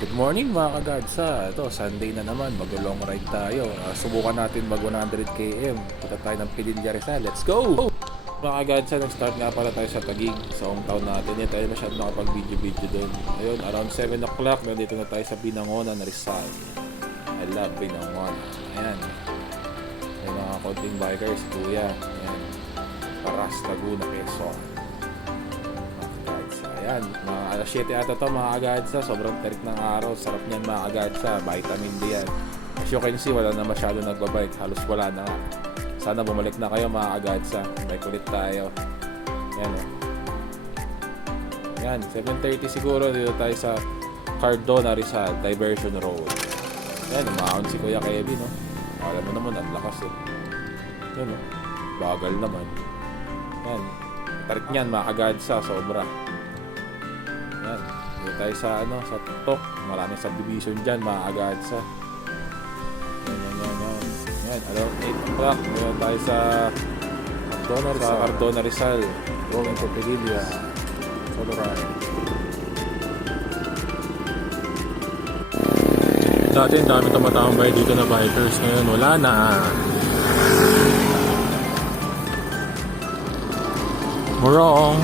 Good morning mga kagadsa. Ito, Sunday na naman. Mag-long ride tayo. Subukan natin mag 100 km. Punta tayo ng Padilla Rizal. Let's go! Mga kagadsa, nag-start nga pala tayo sa Taguig, sa hometown natin. Yan tayo masyado nakapag-video doon. Ayun, around 7 o'clock, nandito na tayo sa Binangonan, Rizal. I love Binangonan. Ayan. May mga konting bikers, kuya. Ayan. Paras, Laguna, Quezon. Ayan, mga alas 7 ata to mga kagadsa. Sobrang tarik ng araw. Sarap niyan mga kagadsa. Vitamin D yan. As you can see, wala na masyado nagbabike. Halos wala na nga. Sana bumalik na kayo mga kagadsa. Bike ulit tayo. Ayan o. Ayan, 7:30 siguro. Dito tayo sa Cardona, Rizal. Diversion Road. Ayan, umahon si Kuya Kevin, no? Alam mo naman, ang lakas eh. Ayan o. Bagal naman. Ayan. Tarik niyan mga kagadsa. Sobra. Yan. Dito tayo sa sa TikTok. Maraming subdivision dyan, mga kagadsa. Yan. Around 8 o'clock. Ngayon tayo sa Cardona, Rizal. Going to Padilla. Solo ride. Dati ang dami tumatambay dito na bikers. Ngayon wala na. Morong.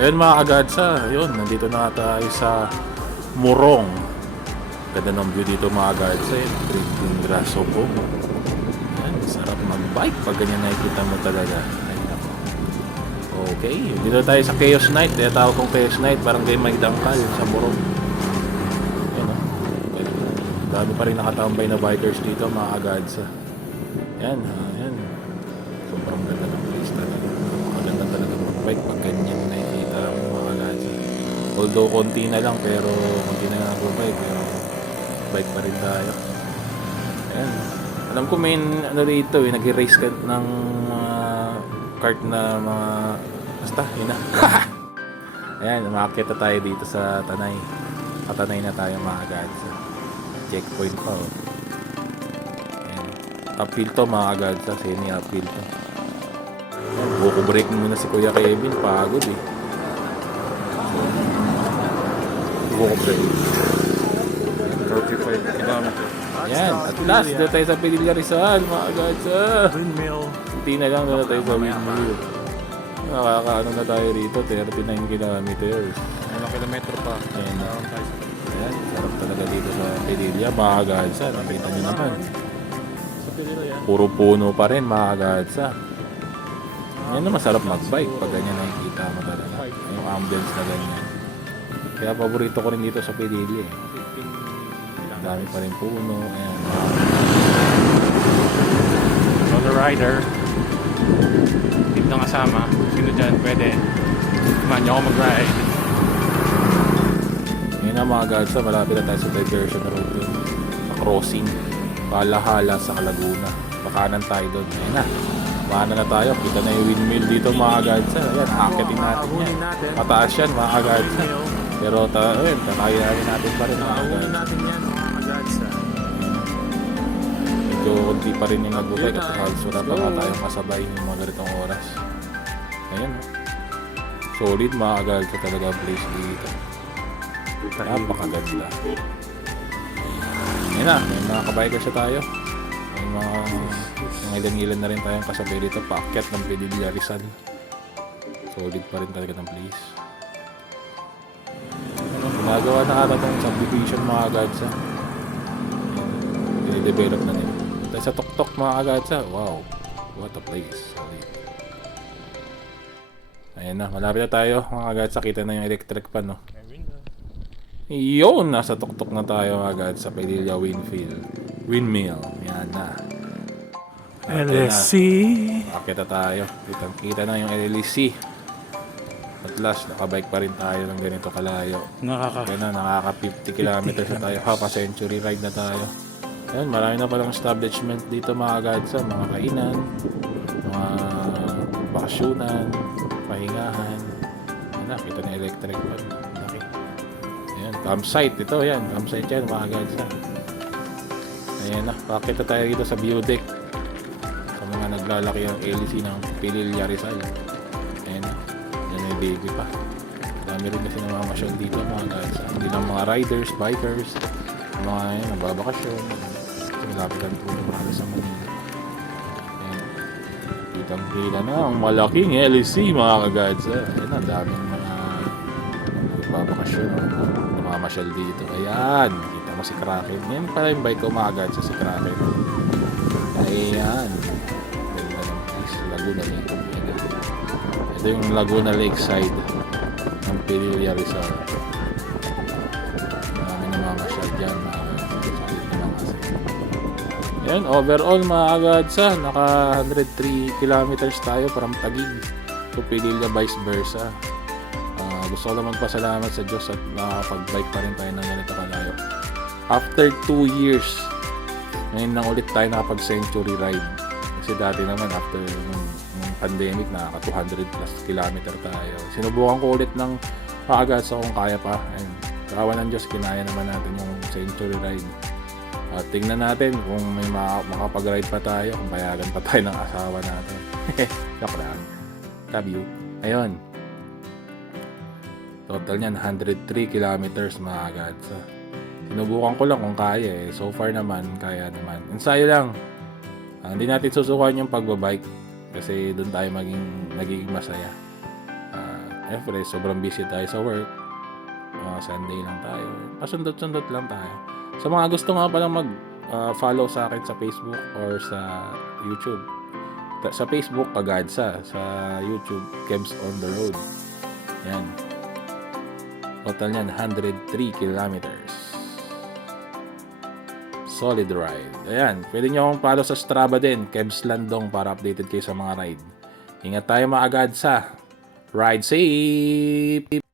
Ayun mga kagadsa, ayun, nandito na tayo sa Morong. Ganda ng view dito mga kagadsa, drinking grass ko. Ayan, sarap mag-bike pag ganyan nakikita mo talaga. Okay, dito tayo sa Chaos Night, kaya tawag kong Chaos Night, parang kayo may dangkal sa Morong. Ayan o, dami pa rin nakatambay na bikers dito mga kagadsa. Ayan, ayan, sobrang ganda ng place talaga. Maganda talaga mag-bike pag ganyan na although konti na lang pero konti na lang bike pero bike pa rin tayo. Ayan. Alam ko may ano rito nag-race ka ng kart na mga basta yun na. Ayan, umakyat na tayo dito sa Tanay. Patanay na tayo mga kagadsa. Checkpoint pa oh. Ayan. Uphill to mga kagadsa. Semi-uphill to. Buko break muna si Kuya Kevin. Pagod eh. Break. 35 kilometers. Yan, at last, dito tayo sa Padilla Rizal, mga kagadsa. Windmill. Hindi na lang na tayo sa windmill. Nakakaano na tayo rito, 39 kilometers. Ilang kilometro pa. Ayan, sarap talaga dito sa Padilla, mga kagadsa. Nakita nyo naman. Puro puno pa rin, mga kagadsa. Yan na masarap mag-bike pag ganyan nakikita mo talaga. Yung ambience na ganyan. Kaya paborito ko rin dito sa Padilla eh. Ang dami pa rin puno. Ayan. Solo rider. Hindi na kasama. Sino dyan pwede. Kumahan niyo ako mag-ride. Ngayon na mga gadsa, malapit na tayo sa diversion road yun. Sa crossing. Palahala sa Laguna. Pakanan tayo doon. Ayan na. Pakanan na tayo. Kita na yung windmill dito mga gadsa. Ayan, akitin natin yan. Mataas yan mga gadsa. Pero ayun, kakayanin natin pa rin mga Unin natin yan mga kagadsa. medyo kunti pa rin yung nagbubay at halos wala pa nga tayong kasabay yung mga ganitong oras. Ayun, solid mga kagadsa talaga ang place dito. Napakaganda. Ayun na, may mga kabikers na tayo. May mga ilan-ilan na rin tayong kasabay dito paakyat ng Padilla Rizal. Solid pa rin talaga ng place. Ginagawa na ata itong subdivision mga kagadsa. Dinidevelop na nila. Tayo sa Tuktok mga kagadsa. Wow, what a place. Ayan na, malapit na tayo mga kagadsa. Kita na yung electric pan no. Yun, nasa Tuktok na tayo mga kagadsa. Padilla Windmill. Yan na. LSC. Akita tayo. Kita na yung LSC. At last, nakabike pa rin tayo ng ganito kalayo. Kaya na, nakaka 50 kilometers na tayo. Half a century ride na tayo. Ayan, marami na palang establishment dito mga kagadsa. Mga kainan, mga bakasyunan, pahingahan. Ayan na, kita na electric pan. Ayan, campsite. Ito, yan. Campsite yan mga kagadsa. Ayan na, pakita tayo dito sa view deck. Sa mga naglalaki ang LC ng Pililla Rizal. Ayan, yan may baby pa. Dami rin kasi namamasyal dito mga guys. Hindi lang mga riders, bikers, mga yan, nagbabakasyon. Malapit ang tulong para sa Manila. Ayan, kitang-kita na ang malaking LC mga kagads. Ayan, ang daming mga nagbabakasyon, namamasyal dito. Ayan, kita mo si Kraken. Yan pala yung bike ko mga kagads, si Kraken. Ayan, ganda ng place, Laguna Lake. Ito yung Laguna Lakeside ng Pililla Rizal. Marami namamasyal dyan mga yan, overall mga kagadsa, naka 103 kilometers tayo from Taguig to Pililla, vice versa. Gusto ko lang magpasalamat sa Diyos at nakapag-bike pa rin tayo ng ganito kalayo. After 2 years, ngayon lang ulit tayo nakapag-century ride. Kasi dati naman after nung pandemic, nakaka 200 plus kilometer tayo. Sinubukan ko ulit ng kagadsa kung kaya pa. And kawa ng Diyos, kinaya naman natin yung century ride. At tingnan natin kung may makapag-ride pa tayo, kung payagan pa tayo ng asawa natin. Joke lang. Love you. Ayun. Total niyan, 103 kilometers mga agads. Sinubukan ko lang kung kaya eh. So far naman, kaya naman. Ensayo lang. Hindi natin susukuhan yung pagbabike kasi doon tayo nagiging masaya. Every sobrang busy tayo sa work. Sunday lang tayo. Pasundot-sundot lang tayo. Sa mga gusto nga palang mag-follow sa akin sa Facebook or sa YouTube. Sa Facebook, Kagadsa. Sa YouTube, Kebs on the Road. Yan. Total niyan, 103 kilometers. Solid ride. Ayan. Pwede nyo akong follow sa Strava din. Kebs Landong para updated kayo sa mga ride. Ingat tayo mga Kagadsa. Ride safe!